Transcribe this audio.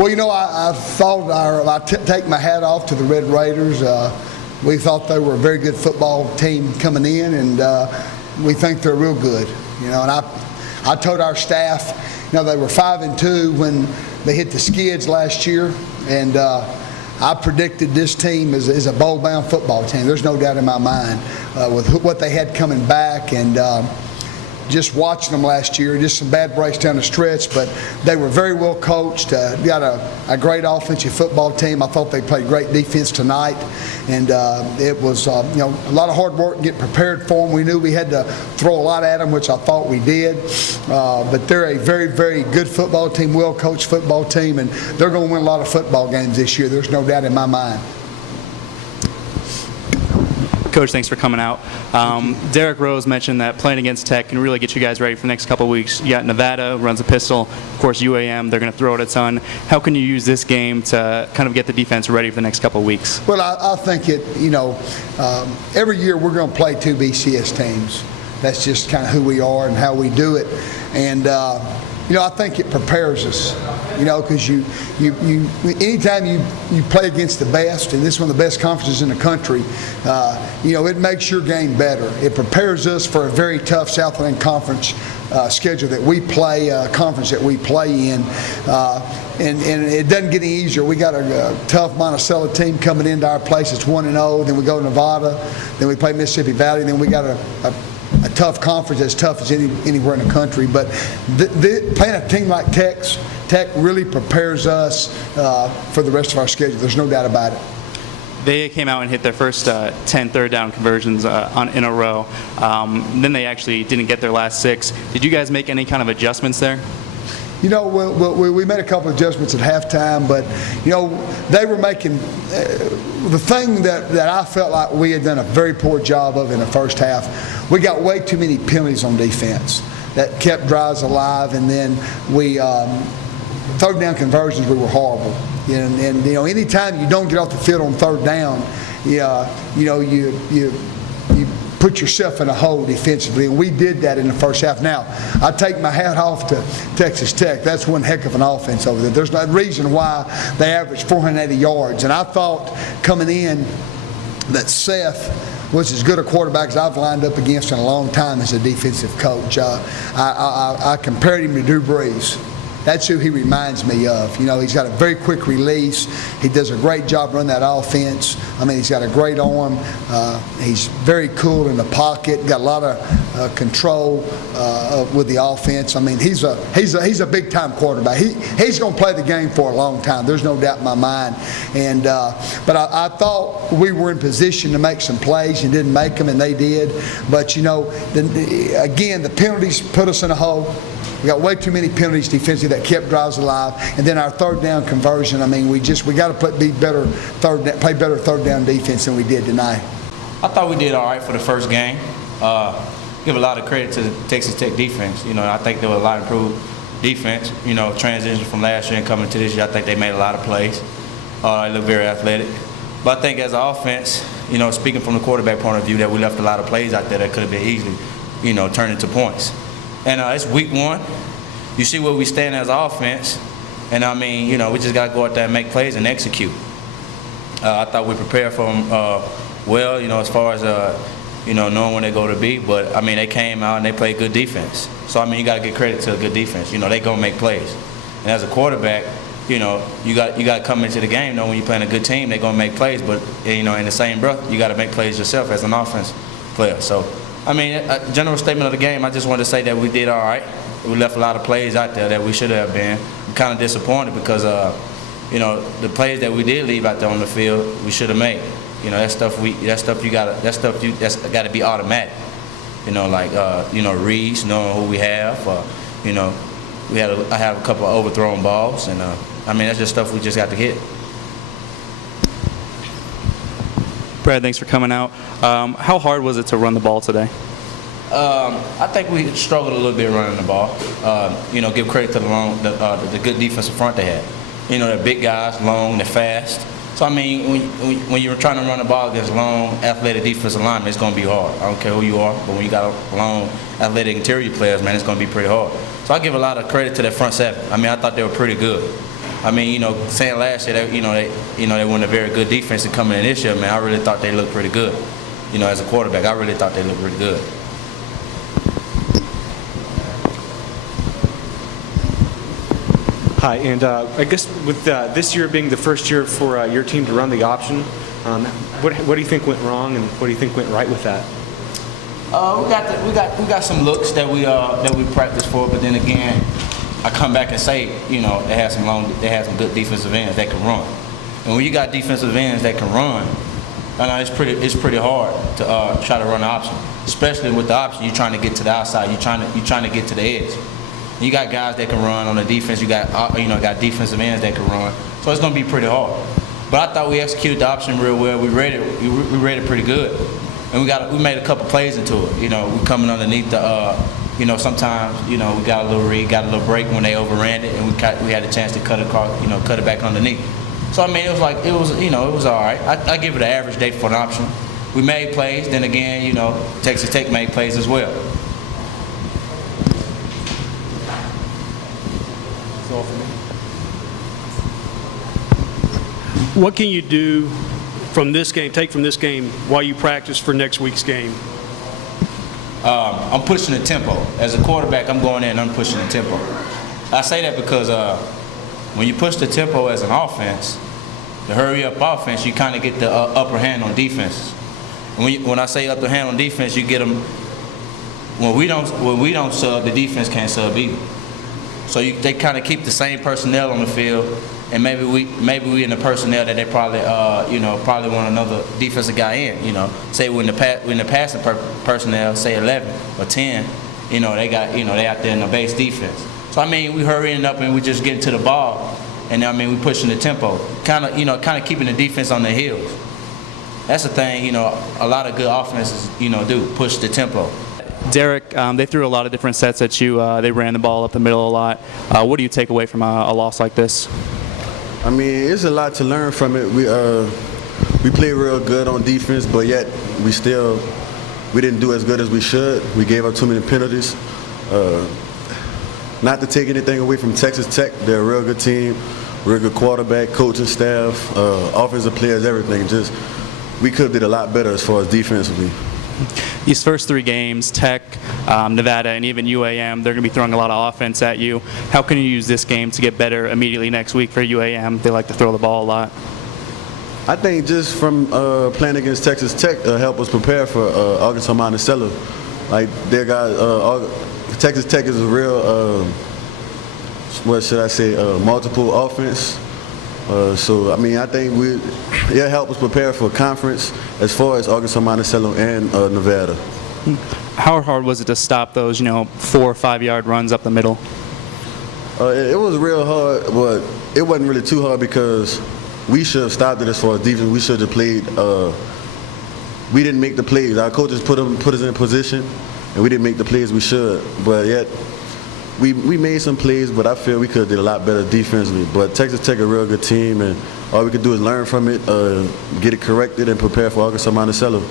Well, I thought I take my hat off to the Red Raiders. We thought they were a very good football team coming in, and we think they're real good. And I told our staff, they were 5-2 when they hit the skids last year, and I predicted this team is a bowl-bound football team. There's no doubt in my mind with what they had coming back, and just watching them last year, just some bad breaks down the stretch, but they were very well coached. Got a great offensive football team. I thought they played great defense tonight, and it was a lot of hard work to get prepared for them. We knew we had to throw a lot at them, which I thought we did, but they're a very, very good football team, well-coached football team, and they're going to win a lot of football games this year. There's no doubt in my mind. Coach, thanks for coming out. Derek Rose mentioned that playing against Tech can really get you guys ready for the next couple of weeks. You got Nevada, runs a pistol. Of course, UAM, they're going to throw it a ton. How can you use this game to kind of get the defense ready for the next couple of weeks? Well, I think every year we're going to play two BCS teams. That's just kind of who we are and how we do it. And, I think it prepares us, because anytime you play against the best, and this is one of the best conferences in the country, it makes your game better. It prepares us for a very tough Southland Conference schedule that we play, conference that we play in. And it doesn't get any easier. We got a tough Monticello team coming into our place. It's 1-0. Then we go to Nevada. Then we play Mississippi Valley. Then we got a tough conference, as tough as anywhere in the country. But playing a team like Tech really prepares us for the rest of our schedule. There's no doubt about it. They came out and hit their first 10 third down conversions in a row. Then they actually didn't get their last 6. Did you guys make any kind of adjustments there? We made a couple of adjustments at halftime, but, they were making the thing that I felt like we had done a very poor job of in the first half. We got way too many penalties on defense that kept drives alive, and then we third down conversions, we were horrible. And anytime you don't get off the field on third down, you put yourself in a hole defensively, and we did that in the first half. Now, I take my hat off to Texas Tech. That's one heck of an offense over there. There's no reason why they averaged 480 yards, and I thought coming in that Seth was as good a quarterback as I've lined up against in a long time as a defensive coach. I compared him to Drew Brees. That's who he reminds me of. He's got a very quick release. He does a great job running that offense. He's got a great arm. He's very cool in the pocket. Got a lot of control with the offense. He's a big time quarterback. He's going to play the game for a long time. There's no doubt in my mind. And but I thought we were in position to make some plays and didn't make them, and they did. But again, the penalties put us in a hole. We got way too many penalties defensively that kept drives alive, and then our third down conversion. We got to play better third down defense than we did tonight. I thought we did all right for the first game. Give a lot of credit to the Texas Tech defense. I think there was a lot improved defense. Transition from last year and coming to this year, I think they made a lot of plays. They look very athletic. But I think as an offense, speaking from the quarterback point of view, that we left a lot of plays out there that could have been easily, turned into points. And it's week 1. You see where we stand as offense. And, we just got to go out there and make plays and execute. I thought we prepared for them well, as far as, knowing when they go to be. But, they came out and they played good defense. So, you got to give credit to a good defense. They going to make plays. And as a quarterback, you got to come into the game, when you're playing a good team, they're going to make plays. But, in the same breath, you got to make plays yourself as an offense player. So, a general statement of the game, I just wanted to say that we did all right. We left a lot of plays out there that we should have been. I'm kind of disappointed because, the plays that we did leave out there on the field, we should have made. That's got to be automatic. Reads, knowing who we have. I have a couple of overthrown balls, and that's just stuff we just got to hit. Brad, thanks for coming out. How hard was it to run the ball today? I think we struggled a little bit running the ball. Give credit to the good defensive front they had. They're big guys, long, they're fast. So, when you're trying to run the ball against long, athletic defensive linemen, it's going to be hard. I don't care who you are, but when you got long, athletic interior players, man, it's going to be pretty hard. So I give a lot of credit to that front seven. I thought they were pretty good. I mean, saying last year that they weren't a very good defense and coming in this year, man, I really thought they looked pretty good. As a quarterback, I really thought they looked pretty good. Hi, and I guess with this year being the first year for your team to run the option, what do you think went wrong, and what do you think went right with that? We got some looks that we practiced for, but then again, I come back and say, they have some good defensive ends that can run, and when you got defensive ends that can run, it's pretty hard to try to run the option, especially with the option. You're trying to get to the outside. You're trying to get to the edge. You got guys that can run on the defense. You got got defensive ends that can run. So it's going to be pretty hard. But I thought we executed the option real well. We read it pretty good, and we made a couple plays into it. We coming underneath the. Sometimes we got a little read, got a little break when they overran it, and we had a chance to cut it across, cut it back underneath. So I mean, it was all right. I give it an average day for an option. We made plays. Then again, Texas Tech made plays as well. What can you do from this game, take from this game, while you practice for next week's game? I'm pushing the tempo. As a quarterback, I'm going in and I'm pushing the tempo. I say that because when you push the tempo as an offense, the hurry-up offense, you kind of get the upper hand on defense. When I say upper hand on defense, you get them. When we don't sub, the defense can't sub either. So they kind of keep the same personnel on the field, and maybe we in the personnel that they probably want another defensive guy in. Say when the passing personnel, say 11 or 10, they got they out there in the base defense. So I mean, we hurrying up and we just getting to the ball, and I mean we pushing the tempo, kind of keeping the defense on their heels. That's the thing, a lot of good offenses do push the tempo. Derek, they threw a lot of different sets at you. They ran the ball up the middle a lot. What do you take away from a loss like this? I mean, it's a lot to learn from it. We played real good on defense, but yet we didn't do as good as we should. We gave up too many penalties. Not to take anything away from Texas Tech, they're a real good team, real good quarterback, coaching staff, offensive players, everything. Just we could have did a lot better as far as defensively. These first three games, Tech, Nevada, and even UAM, they're going to be throwing a lot of offense at you. How can you use this game to get better immediately next week for UAM? They like to throw the ball a lot. I think just from playing against Texas Tech help us prepare for Arkansas Monticello. Like their guys, Texas Tech is a real, multiple offense. So I mean, I think it'll help us prepare for a conference as far as Arkansas Monticello and Nevada. How hard was it to stop those 4 or 5 yard runs up the middle? It was real hard, but it wasn't really too hard because we should have stopped it as far as defense. We should have played. We didn't make the plays. Our coaches put us in position, and we didn't make the plays we should. But yet, we made some plays, but I feel we could have did a lot better defensively. But Texas Tech a real good team, and all we could do is learn from it, get it corrected, and prepare for Arkansas Monticello.